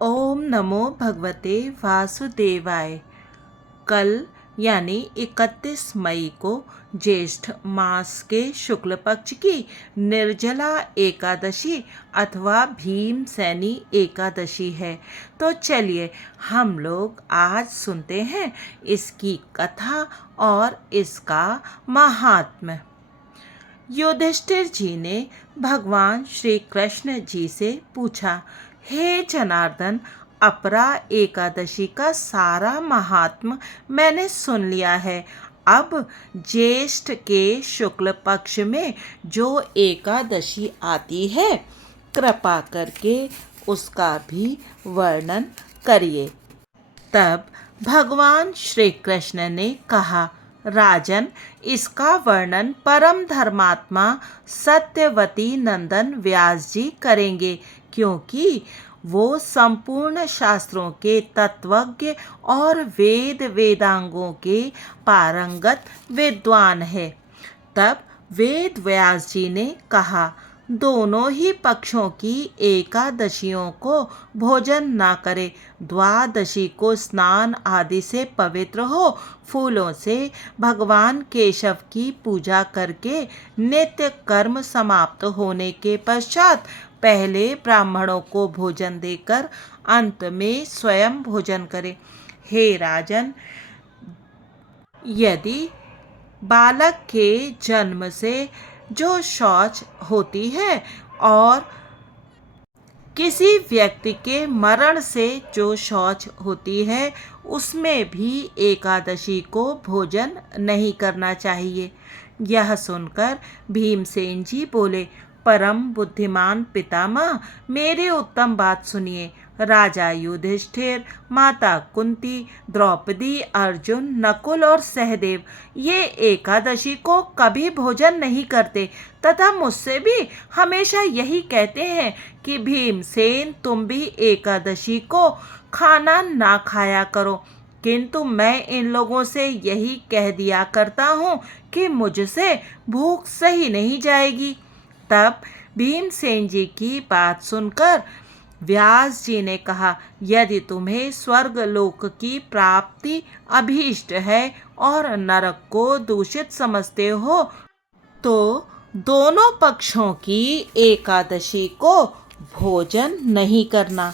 ओम नमो भगवते वासुदेवाय। कल यानी 31 मई को ज्येष्ठ मास के शुक्ल पक्ष की निर्जला एकादशी अथवा भीमसेनी एकादशी है। तो चलिए हम लोग आज सुनते हैं इसकी कथा और इसका महात्म्य। युधिष्ठिर जी ने भगवान श्री कृष्ण जी से पूछा, हे जनार्दन, अपरा एकादशी का सारा महात्म मैंने सुन लिया है। अब ज्येष्ठ के शुक्ल पक्ष में जो एकादशी आती है, कृपा करके उसका भी वर्णन करिए। तब भगवान श्री कृष्ण ने कहा, राजन, इसका वर्णन परम धर्मात्मा सत्यवती नंदन व्यास जी करेंगे, क्योंकि वो संपूर्ण शास्त्रों के तत्वज्ञ और वेद वेदांगों के पारंगत विद्वान है। तब वेद व्यास जी ने कहा, दोनों ही पक्षों की एकादशियों को भोजन ना करे। द्वादशी को स्नान आदि से पवित्र हो, फूलों से भगवान केशव की पूजा करके नित्य कर्म समाप्त होने के पश्चात पहले ब्राह्मणों को भोजन देकर अंत में स्वयं भोजन करे। हे राजन, यदि बालक के जन्म से जो शौच होती है और किसी व्यक्ति के मरण से जो शौच होती है, उसमें भी एकादशी को भोजन नहीं करना चाहिए। यह सुनकर भीमसेन जी बोले, परम बुद्धिमान पितामह, मेरी उत्तम बात सुनिए। राजा युधिष्ठिर, माता कुंती, द्रौपदी, अर्जुन, नकुल और सहदेव ये एकादशी को कभी भोजन नहीं करते तथा मुझसे भी हमेशा यही कहते हैं कि भीमसेन, तुम भी एकादशी को खाना ना खाया करो। किंतु मैं इन लोगों से यही कह दिया करता हूँ कि मुझसे भूख सही नहीं जाएगी। तब भीमसेन जी की बात सुनकर व्यास जी ने कहा, यदि तुम्हें स्वर्ग लोक की प्राप्ति अभीष्ट है और नरक को दूषित समझते हो, तो दोनों पक्षों की एकादशी को भोजन नहीं करना।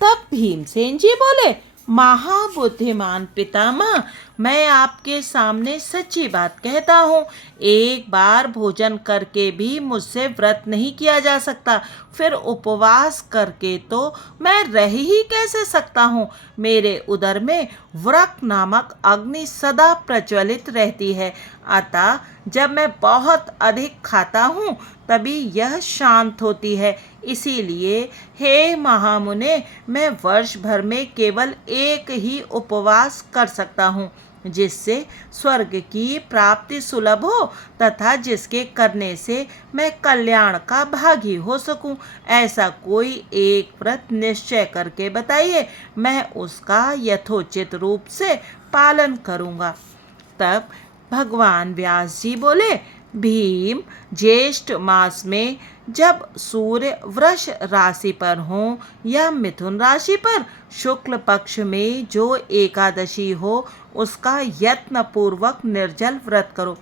तब भीमसेन जी बोले, महाबुद्धिमान पितामह, मैं आपके सामने सच्ची बात कहता हूँ। एक बार भोजन करके भी मुझसे व्रत नहीं किया जा सकता, फिर उपवास करके तो मैं रह ही कैसे सकता हूँ। मेरे उदर में व्रक नामक अग्नि सदा प्रज्वलित रहती है, अतः जब मैं बहुत अधिक खाता हूँ तभी यह शांत होती है। इसीलिए हे महामुने, मैं वर्ष भर में केवल एक ही उपवास कर सकता हूँ, जिससे स्वर्ग की प्राप्ति सुलभ हो तथा जिसके करने से मैं कल्याण का भागी हो सकूं। ऐसा कोई एक व्रत निश्चय करके बताइए, मैं उसका यथोचित रूप से पालन करूंगा। तब भगवान व्यास जी बोले, भीम, ज्येष्ठ मास में जब सूर्य वृष राशि पर हो या मिथुन राशि पर, शुक्ल पक्ष में जो एकादशी हो उसका यत्न पूर्वक निर्जल व्रत करो।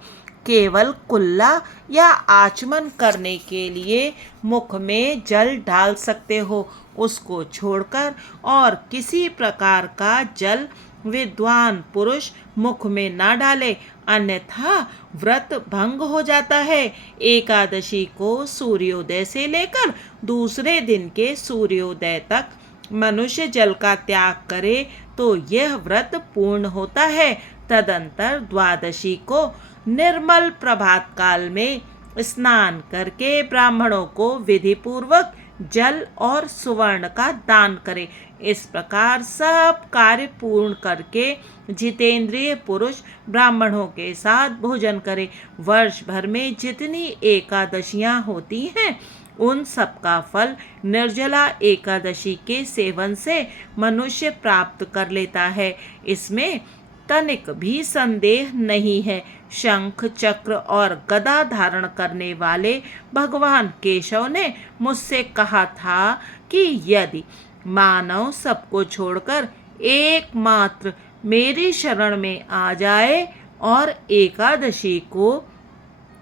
केवल कुल्ला या आचमन करने के लिए मुख में जल डाल सकते हो, उसको छोड़कर और किसी प्रकार का जल विद्वान पुरुष मुख में ना डाले, अन्यथा व्रत भंग हो जाता है। एकादशी को सूर्योदय से लेकर दूसरे दिन के सूर्योदय तक मनुष्य जल का त्याग करे तो यह व्रत पूर्ण होता है। तदंतर द्वादशी को निर्मल प्रभात काल में स्नान करके ब्राह्मणों को विधि पूर्वक जल और सुवर्ण का दान करे। इस प्रकार सब कार्य पूर्ण करके जितेंद्रिय पुरुष ब्राह्मणों के साथ भोजन करे। वर्ष भर में जितनी एकादशियां होती हैं, उन सब का फल निर्जला एकादशी के सेवन से मनुष्य प्राप्त कर लेता है, इसमें तनिक भी संदेह नहीं है। शंख, चक्र और गदा धारण करने वाले भगवान केशव ने मुझसे कहा था कि यदि मानव सबको छोड़कर एकमात्र मेरी शरण में आ जाए और एकादशी को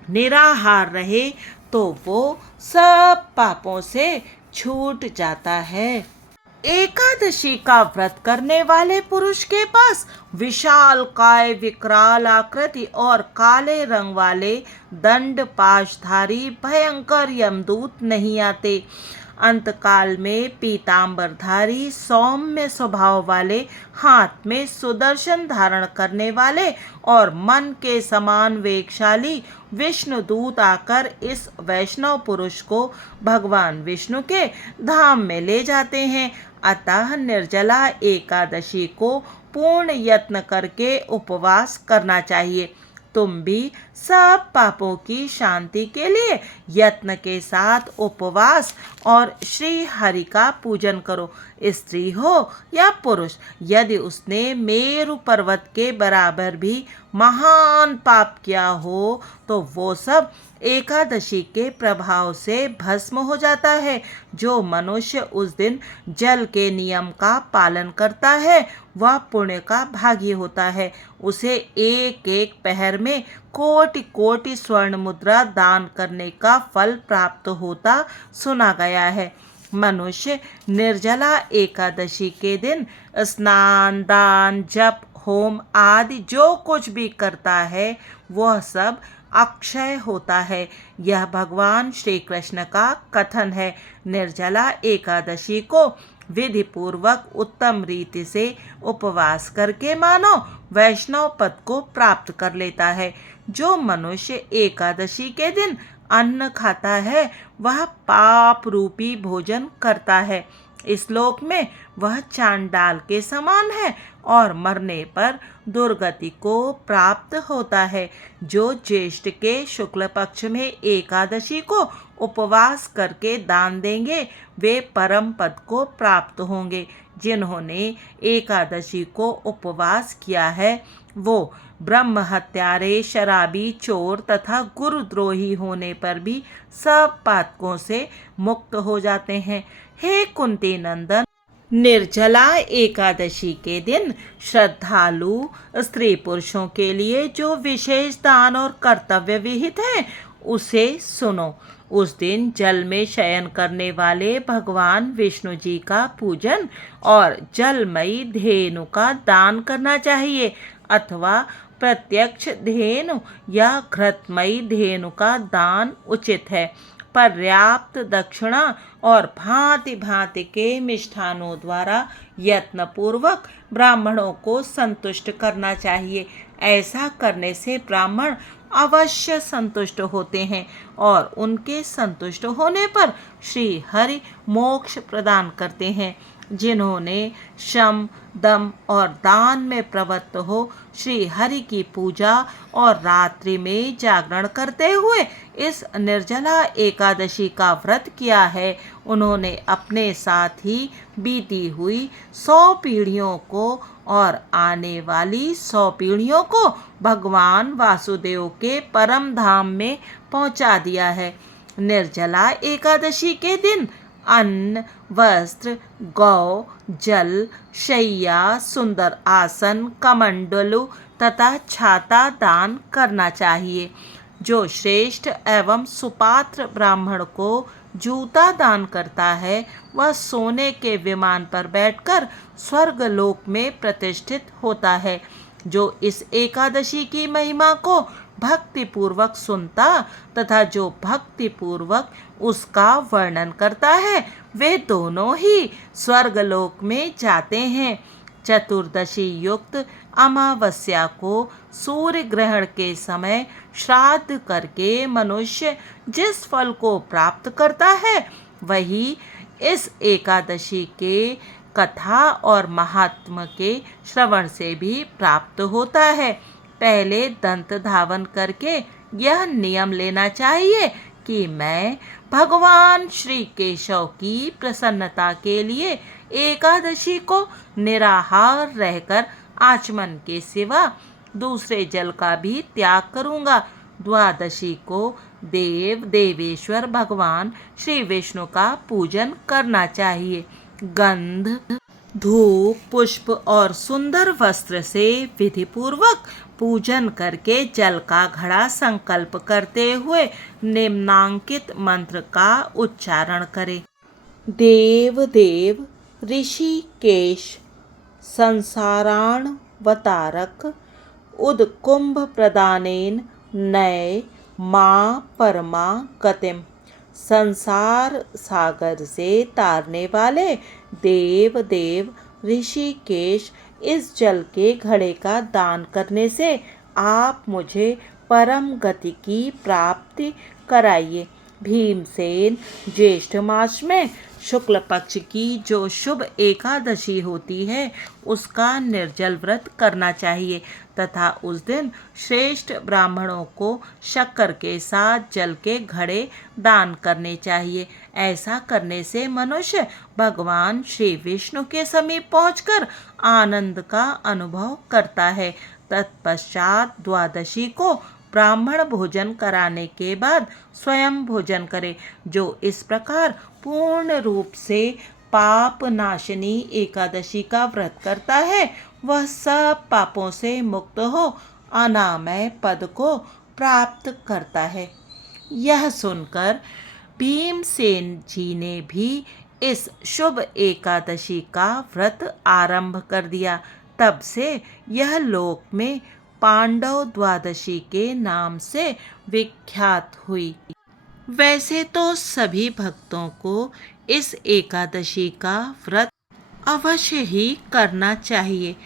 निराहार रहे तो वो सब पापों से छूट जाता है। एकादशी का व्रत करने वाले पुरुष के पास विशाल काय, विकराल आकृति और काले रंग वाले दंड पाशधारी भयंकर यमदूत नहीं आते। अंतकाल में पीतांबरधारी सौम्य स्वभाव वाले, हाथ में सुदर्शन धारण करने वाले और मन के समान वेगशाली विष्णुदूत आकर इस वैष्णव पुरुष को भगवान विष्णु के धाम में ले जाते हैं। अतः निर्जला एकादशी को पूर्ण यत्न करके उपवास करना चाहिए। तुम भी सब पापों की शांति के लिए यत्न के साथ उपवास और श्री हरि का पूजन करो। स्त्री हो या पुरुष, यदि उसने मेरु पर्वत के बराबर भी महान पाप किया हो तो वो सब एकादशी के प्रभाव से भस्म हो जाता है। जो मनुष्य उस दिन जल के नियम का पालन करता है वह पुण्य का भागी होता है। उसे एक एक पहर में कोटि कोटि स्वर्ण मुद्रा दान करने का फल प्राप्त होता सुना गया है। मनुष्य निर्जला एकादशी के दिन स्नान, दान, जप, होम आदि जो कुछ भी करता है वह सब अक्षय होता है। यह भगवान श्री कृष्ण का कथन है। निर्जला एकादशी को विधि पूर्वक उत्तम रीति से उपवास करके मानव वैष्णव पद को प्राप्त कर लेता है। जो मनुष्य एकादशी के दिन अन्न खाता है वह पाप रूपी भोजन करता है। इस लोक में वह चांडाल के समान है और मरने पर दुर्गति को प्राप्त होता है। जो ज्येष्ठ के शुक्ल पक्ष में एकादशी को उपवास करके दान देंगे वे परम पद को प्राप्त होंगे। जिन्होंने एकादशी को उपवास किया है वो ब्रह्म हत्यारे, शराबी, चोर तथा गुरुद्रोही होने पर भी सब पातकों से मुक्त हो जाते हैं। हे कुंती नंदन, निर्जला एकादशी के दिन श्रद्धालु स्त्री पुरुषों के लिए जो विशेष दान और कर्तव्य विहित है उसे सुनो। उस दिन जल में शयन करने वाले भगवान विष्णु जी का पूजन और जलमयी धेनु का दान करना चाहिए अथवा प्रत्यक्ष धेनु या घृतमयी धेनु का दान उचित है। पर्याप्त दक्षिणा और भांति भांति के मिष्ठानों द्वारा यत्नपूर्वक ब्राह्मणों को संतुष्ट करना चाहिए। ऐसा करने से ब्राह्मण अवश्य संतुष्ट होते हैं और उनके संतुष्ट होने पर श्री हरि मोक्ष प्रदान करते हैं। जिन्होंने शम, दम और दान में प्रवृत्त हो श्री हरि की पूजा और रात्रि में जागरण करते हुए इस निर्जला एकादशी का व्रत किया है उन्होंने अपने साथ ही बीती हुई 100 पीढ़ियों को और आने वाली 100 पीढ़ियों को भगवान वासुदेव के परम धाम में पहुंचा दिया है। निर्जला एकादशी के दिन अन्न, वस्त्र, गौ, जल, शैया, सुंदर आसन, कमंडलु तथा छाता दान करना चाहिए। जो श्रेष्ठ एवं सुपात्र ब्राह्मण को जूता दान करता है वह सोने के विमान पर बैठकर स्वर्गलोक में प्रतिष्ठित होता है। जो इस एकादशी की महिमा को भक्ति पूर्वक सुनता तथा जो भक्ति पूर्वक उसका वर्णन करता है वे दोनों ही स्वर्गलोक में जाते हैं। चतुर्दशी युक्त अमावस्या को सूर्य ग्रहण के समय श्राद्ध करके मनुष्य जिस फल को प्राप्त करता है वही इस एकादशी के कथा और महात्म के श्रवण से भी प्राप्त होता है। पहले दंत धावन करके यह नियम लेना चाहिए कि मैं भगवान श्री केशव की प्रसन्नता के लिए एकादशी को निराहार रहकर आचमन के सिवा दूसरे जल का भी त्याग करूँगा। द्वादशी को देव देवेश्वर भगवान श्री विष्णु का पूजन करना चाहिए। गंध, धूप, पुष्प और सुंदर वस्त्र से विधि पूर्वक पूजन करके जल का घड़ा संकल्प करते हुए निम्नांकित मंत्र का उच्चारण करें। देव देव ऋषिकेश संसाराणवतारक उदकुंभ प्रदानेन नए माँ परमा गतिम। संसार सागर से तारने वाले देव देव ऋषिकेश, इस जल के घड़े का दान करने से आप मुझे परम गति की प्राप्ति कराइए। भीमसेन, ज्येष्ठ मास में शुक्ल पक्ष की जो शुभ एकादशी होती है उसका निर्जल व्रत करना चाहिए तथा उस दिन श्रेष्ठ ब्राह्मणों को शक्कर के साथ जल के घड़े दान करने चाहिए। ऐसा करने से मनुष्य भगवान श्री विष्णु के समीप पहुंचकर आनंद का अनुभव करता है। तत्पश्चात द्वादशी को ब्राह्मण भोजन कराने के बाद स्वयं भोजन करे। जो इस प्रकार पूर्ण रूप से पाप नाशनी एकादशी का व्रत करता है वह सब पापों से मुक्त हो अनामय पद को प्राप्त करता है। यह सुनकर भीमसेन जी ने भी इस शुभ एकादशी का व्रत आरंभ कर दिया। तब से यह लोक में पांडव द्वादशी के नाम से विख्यात हुई। वैसे तो सभी भक्तों को इस एकादशी का व्रत अवश्य ही करना चाहिए,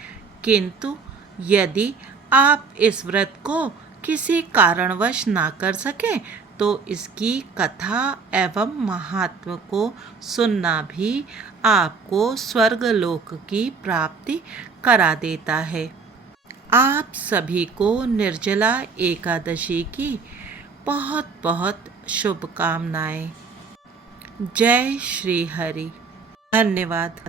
किंतु यदि आप इस व्रत को किसी कारणवश ना कर सकें तो इसकी कथा एवं महात्म को सुनना भी आपको स्वर्गलोक की प्राप्ति करा देता है। आप सभी को निर्जला एकादशी की बहुत बहुत शुभकामनाएं। जय श्री हरि। धन्यवाद।